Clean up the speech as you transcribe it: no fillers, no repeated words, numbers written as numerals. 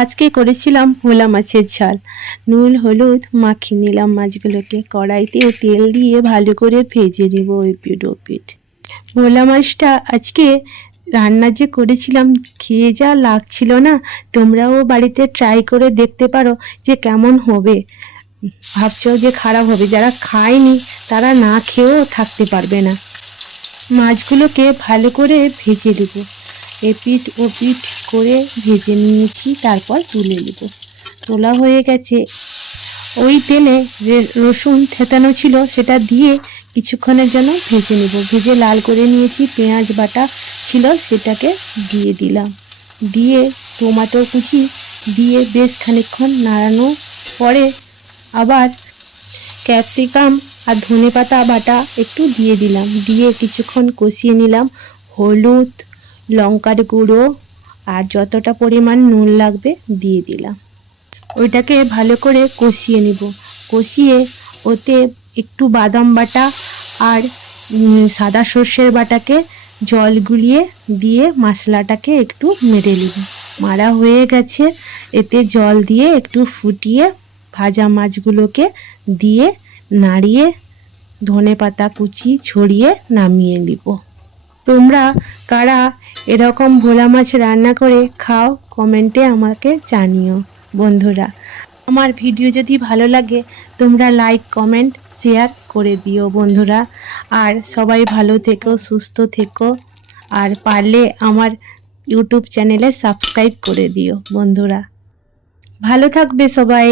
আজকে করেছিলাম ভোলা মাছের ঝাল। নুন হলুদ মাখিয়ে নিলাম মাছগুলোকে, কড়াইতে তেল দিয়ে ভালো করে ভেজে নেব এপিঠ ওপিঠ। ভোলা মাছটা আজকে রান্না যে করেছিলাম খেয়ে যা লাগছিল না, তোমরাও বাড়িতে ট্রাই করে দেখতে পারো যে কেমন হবে। ভাবছো যে খারাপ হবে, যারা খায়নি তারা না খেয়েও থাকতে পারবে না। মাছগুলোকে ভালো করে ভেজে নেব, এপিঠ ওপিঠ করে ভেজে নিয়েছি, তারপর তুলে নেব। তোলা হয়ে গেছে, ওই তেলে যে রসুন থেতানো ছিল সেটা দিয়ে কিছুক্ষণের জন্য ভেজে নেব। ভেজে লাল করে নিয়েছি, পেঁয়াজ বাটা ছিল সেটাকে দিয়ে দিলাম, দিয়ে টমেটো কুচি দিয়ে বেশ খানিকক্ষণ নাড়ানো পরে আবার ক্যাপসিকাম আর ধনেপাতা বাটা একটু দিয়ে দিলাম, দিয়ে কিছুক্ষণ কষিয়ে নিলাম। হলুদ, লঙ্কার গুঁড়ো আর যতটা পরিমাণ নুন লাগবে দিয়ে দিলাম। ওইটাকে ভালো করে কষিয়ে নিব। কষিয়ে ওতে একটু বাদাম বাটা আর সাদা সর্ষের বাটাকে জল গুলিয়ে দিয়ে মশলাটাকে একটু মেরে নিব। মারা হয়ে গেছে, এতে জল দিয়ে একটু ফুটিয়ে ভাজা মাছগুলোকে দিয়ে নাড়িয়ে ধনেপাতা কুচি ছড়িয়ে নামিয়ে নিব। তোমরা কারা এরকম ভোলা মাছ রান্না করে খাও কমেন্টে আমাকে জানিও বন্ধুরা। আমার ভিডিও যদি ভালো লাগে তোমরা লাইক কমেন্ট শেয়ার করে দিও বন্ধুরা। আর সবাই ভালো থেকো, সুস্থ থেকো, আর পারলে আমার ইউটিউব চ্যানেলে সাবস্ক্রাইব করে দিও বন্ধুরা। ভালো থাকবে সবাই।